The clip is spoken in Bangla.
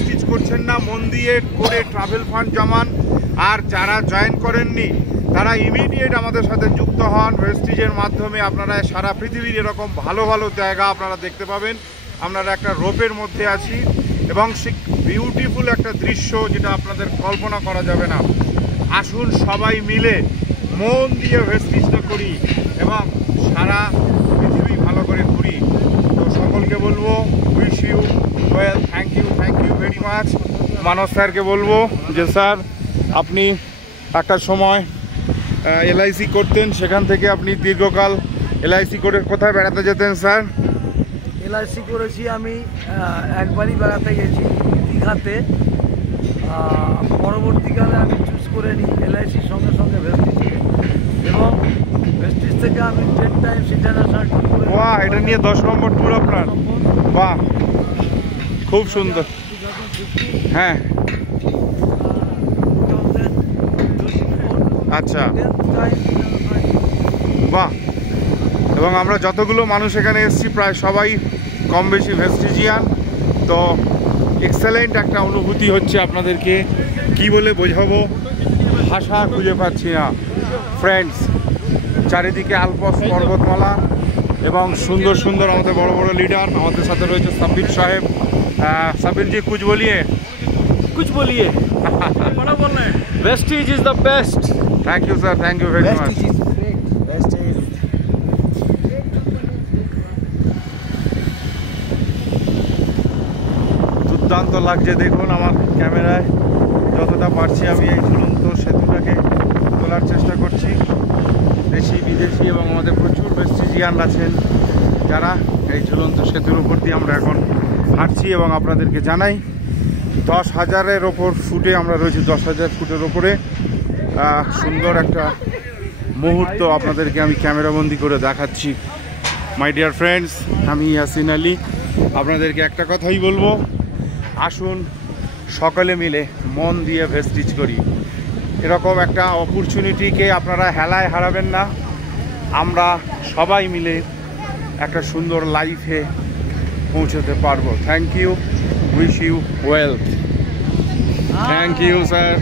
ভেস্টিজ করছেন না, মন দিয়ে করে ট্রাভেল ফান্ড জমান। আর যারা জয়েন করেননি তারা ইমিডিয়েট আমাদের সাথে যুক্ত হন। ভেস্টিজের মাধ্যমে আপনারা সারা পৃথিবীর এরকম ভালো ভালো জায়গা আপনারা দেখতে পাবেন। আপনারা একটা রোপের মধ্যে আছি এবং বিউটিফুল একটা দৃশ্য যেটা আপনাদের কল্পনা করা যাবে না। আসুন সবাই মিলে মন দিয়ে ভেস্টিজটা করি এবং সারা পৃথিবী ভালো করে ঘুরি। তো সকলকে বলবো wish you well, thank you very much. Manas স্যারকে বলবো যে স্যার আপনি একটা সময় এলআইসি করতেন, সেখান থেকে আপনি দীর্ঘকাল এলআইসি করে কোথায় বেড়াতে যেতেন স্যার? এলআইসি করেছি আমি একবারই বেড়াতে গেছি দীঘাতে। পরবর্তীকালে আমি চুজ করে নিই এলআইসির সঙ্গে সঙ্গে ভেস্টিজ, এবং ভেস্টিজ থেকে আমি 10 টাইমস ইন্টারন্যাশনাল ট্যুর করে। বাহ, এটা নিয়ে 10 নম্বর ট্যুর আপনার? বাহ, খুব সুন্দর। হ্যাঁ, আচ্ছা, বাহ। এবং আমরা যতগুলো মানুষ এখানে এসেছি প্রায় সবাই কম বেশি ভেস্টিজিয়ান। তো এক্সেলেন্ট একটা অনুভূতি হচ্ছে, আপনাদেরকে কি বলে বোঝাবো, ভাষা খুঁজে পাচ্ছি না ফ্রেন্ডস। চারিদিকে আলপস পর্বতমালা এবং সুন্দর সুন্দর আমাদের বড় বড় লিডার। আমাদের সাথে রয়েছে সাব্বির সাহেব। সাব্বির জি কুছ বলিয়ে। Vestige is the best. Thank you sir, thank you very much. দুর্দান্ত লাগছে, দেখুন আমার ক্যামেরায় যতটা পারছি আমি এই ঝুলন্ত সেতুটাকে তোলার চেষ্টা করছি। দেশি বিদেশি এবং আমাদের প্রচুর ভেস্টিজিয়ান আছেন যারা এই ঝুলন্ত সেতুর উপর দিয়ে আমরা এখন হাঁটছি। এবং আপনাদেরকে জানাই 10,000-এর ওপর ফুটে আমরা রয়েছি, 10,000 ফুটের ওপরে। সুন্দর একটা মুহূর্ত আপনাদেরকে আমি ক্যামেরাবন্দি করে দেখাচ্ছি। মাই ডিয়ার ফ্রেন্ডস, আমি ইয়াসিন আলী। আপনাদেরকে একটা কথাই বলবো, আসুন সকলে মিলে মন দিয়ে ভেস্টিজ করি। এরকম একটা অপরচুনিটিকে আপনারা হেলায় হারাবেন না। আমরা সবাই মিলে একটা সুন্দর লাইফে পৌঁছতে পারবো। Thank you, wish you well. Thank you sir.